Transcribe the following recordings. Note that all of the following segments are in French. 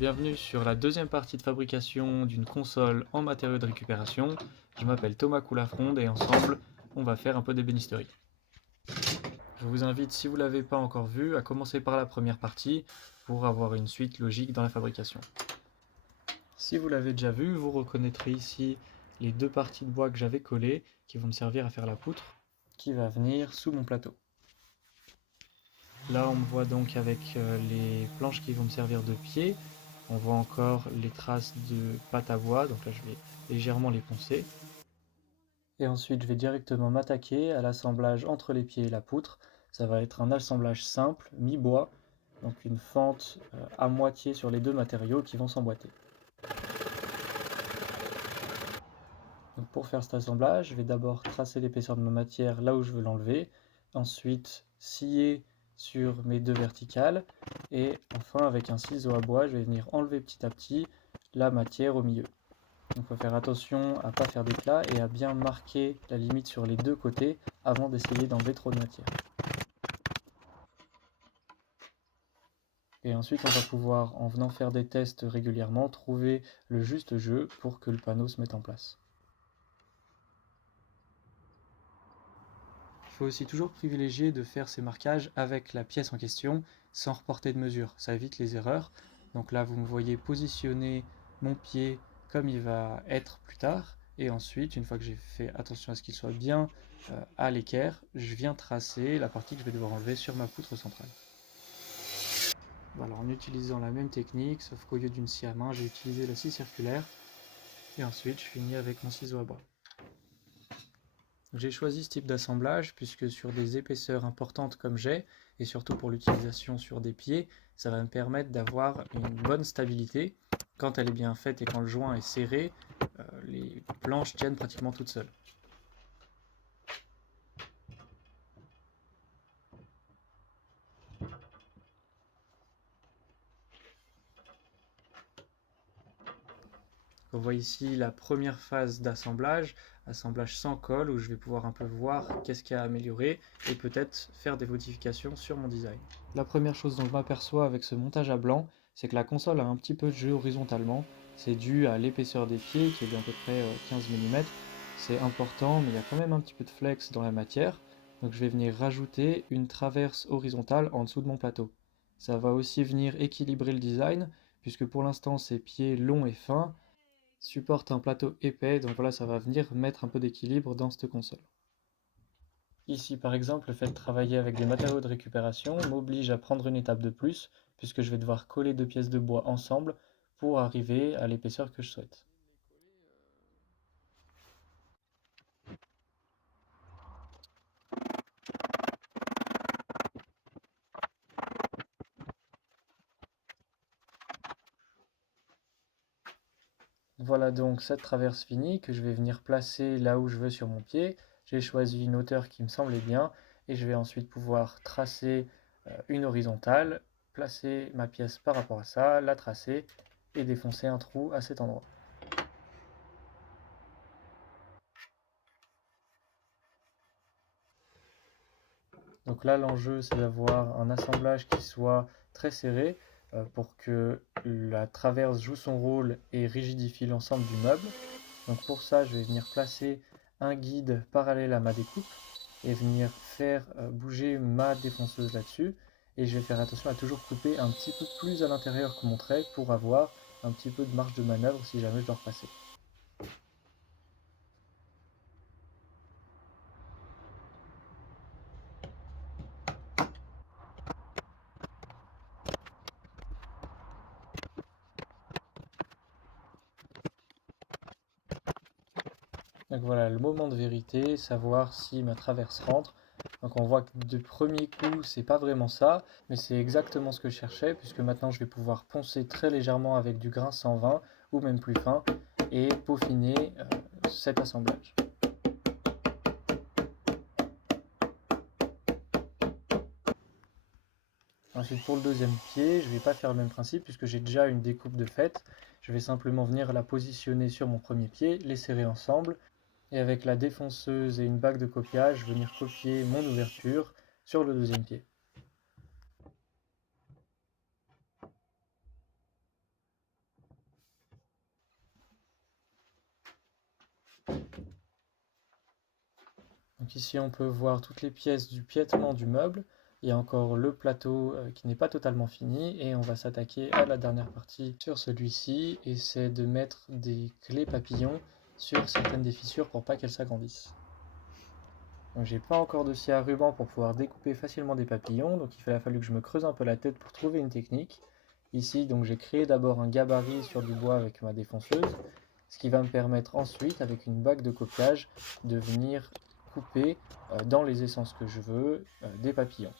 Bienvenue sur la deuxième partie de fabrication d'une console en matériaux de récupération. Je m'appelle Thomas Coulafronde et ensemble, on va faire un peu d'ébénisterie. Je vous invite, si vous ne l'avez pas encore vu, à commencer par la première partie pour avoir une suite logique dans la fabrication. Si vous l'avez déjà vu, vous reconnaîtrez ici les deux parties de bois que j'avais collées qui vont me servir à faire la poutre qui va venir sous mon plateau. Là, on me voit donc avec les planches qui vont me servir de pied. On voit encore les traces de pâte à bois, donc là je vais légèrement les poncer. Et ensuite, je vais directement m'attaquer à l'assemblage entre les pieds et la poutre. Ça va être un assemblage simple, mi-bois, donc une fente à moitié sur les deux matériaux qui vont s'emboîter. Donc pour faire cet assemblage, je vais d'abord tracer l'épaisseur de ma matière là où je veux l'enlever, ensuite scier sur mes deux verticales, et enfin avec un ciseau à bois, je vais venir enlever petit à petit la matière au milieu. Donc il faut faire attention à ne pas faire d'éclat et à bien marquer la limite sur les deux côtés avant d'essayer d'enlever trop de matière. Et ensuite on va pouvoir, en venant faire des tests régulièrement, trouver le juste jeu pour que le panneau se mette en place. Il faut aussi toujours privilégier de faire ces marquages avec la pièce en question sans reporter de mesure, ça évite les erreurs. Donc là vous me voyez positionner mon pied comme il va être plus tard, et ensuite une fois que j'ai fait attention à ce qu'il soit bien à l'équerre, je viens tracer la partie que je vais devoir enlever sur ma poutre centrale. Voilà, en utilisant la même technique, sauf qu'au lieu d'une scie à main, j'ai utilisé la scie circulaire, et ensuite je finis avec mon ciseau à bois. J'ai choisi ce type d'assemblage puisque sur des épaisseurs importantes comme j'ai, et surtout pour l'utilisation sur des pieds, ça va me permettre d'avoir une bonne stabilité. Quand elle est bien faite et quand le joint est serré, les planches tiennent pratiquement toutes seules. On voit ici la première phase d'assemblage, assemblage sans colle, où je vais pouvoir un peu voir qu'est-ce qu'il y a à améliorer et peut-être faire des modifications sur mon design. La première chose dont je m'aperçois avec ce montage à blanc, c'est que la console a un petit peu de jeu horizontalement. C'est dû à l'épaisseur des pieds qui est d'à peu près 15 mm. C'est important, mais il y a quand même un petit peu de flex dans la matière. Donc je vais venir rajouter une traverse horizontale en dessous de mon plateau. Ça va aussi venir équilibrer le design, puisque pour l'instant ces pieds longs et fins supporte un plateau épais, donc voilà, ça va venir mettre un peu d'équilibre dans cette console. Ici par exemple, le fait de travailler avec des matériaux de récupération m'oblige à prendre une étape de plus, puisque je vais devoir coller deux pièces de bois ensemble pour arriver à l'épaisseur que je souhaite. Voilà donc cette traverse finie que je vais venir placer là où je veux sur mon pied. J'ai choisi une hauteur qui me semblait bien et je vais ensuite pouvoir tracer une horizontale, placer ma pièce par rapport à ça, la tracer et défoncer un trou à cet endroit. Donc là, l'enjeu, c'est d'avoir un assemblage qui soit très serré pour que la traverse joue son rôle et rigidifie l'ensemble du meuble. Donc pour ça, je vais venir placer un guide parallèle à ma découpe et venir faire bouger ma défonceuse là-dessus. Et je vais faire attention à toujours couper un petit peu plus à l'intérieur que mon trait pour avoir un petit peu de marge de manœuvre si jamais je dois repasser. Donc voilà, le moment de vérité, savoir si ma traverse rentre. Donc on voit que de premier coup, c'est pas vraiment ça, mais c'est exactement ce que je cherchais, puisque maintenant je vais pouvoir poncer très légèrement avec du grain 120 ou même plus fin et peaufiner cet assemblage. Ensuite pour le deuxième pied, je ne vais pas faire le même principe puisque j'ai déjà une découpe de fait. Je vais simplement venir la positionner sur mon premier pied, les serrer ensemble et avec la défonceuse et une bague de copiage, venir copier mon ouverture sur le deuxième pied. Donc ici on peut voir toutes les pièces du piétement du meuble. Il y a encore le plateau qui n'est pas totalement fini et on va s'attaquer à la dernière partie sur celui-ci et c'est de mettre des clés papillons sur certaines des fissures pour pas qu'elles s'agrandissent. Donc j'ai pas encore de scie à ruban pour pouvoir découper facilement des papillons, donc il a fallu que je me creuse un peu la tête pour trouver une technique. Ici donc j'ai créé d'abord un gabarit sur du bois avec ma défonceuse, ce qui va me permettre ensuite avec une bague de copiage de venir couper dans les essences que je veux des papillons.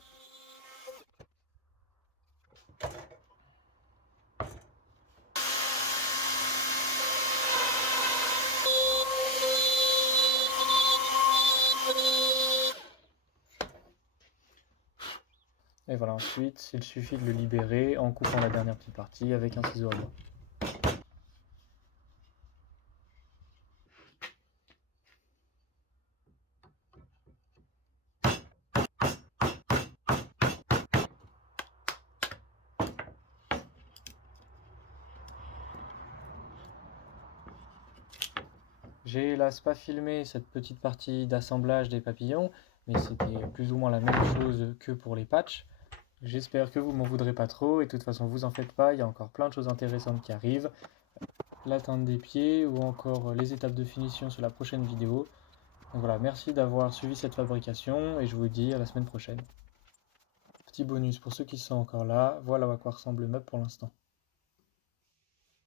Et voilà, ensuite, il suffit de le libérer en coupant la dernière petite partie avec un ciseau à bois. J'ai hélas pas filmé cette petite partie d'assemblage des papillons, mais c'était plus ou moins la même chose que pour les patchs. J'espère que vous m'en voudrez pas trop, et de toute façon vous en faites pas, il y a encore plein de choses intéressantes qui arrivent. L'atteinte des pieds ou encore les étapes de finition sur la prochaine vidéo. Donc voilà, merci d'avoir suivi cette fabrication et je vous dis à la semaine prochaine. Petit bonus pour ceux qui sont encore là, voilà à quoi ressemble le meuble pour l'instant.